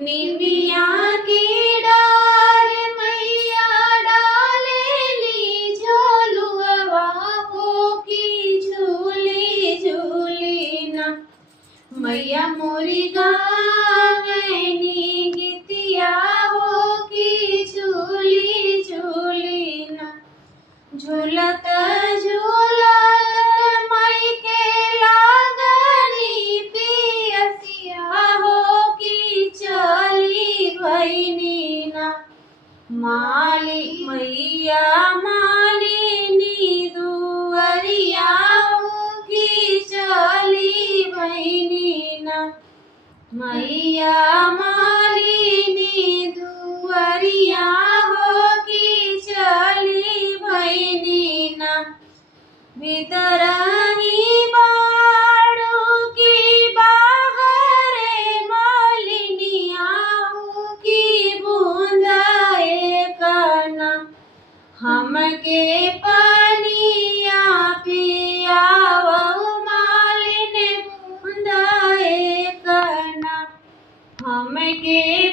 निमिया की डार मैया डालेली झोलुआ हो की झूली झूली ना। मैया मोरी गावेनी गीतिया हो की झूली झूली ना। झूलत झूलत मई के लागनी पियसिया हो की चली भैनी ना। माली मैया मालिनी दुअरिया हो की चली भैनी ना। मैया मालिनी दुअरिया हो की चली भैनी ना। भीतर ही बाड़ू की बाहर मालिनिया हो की बूंदा एकना। हमके पनिया पियावो मालिन बूंदा एकना। हमके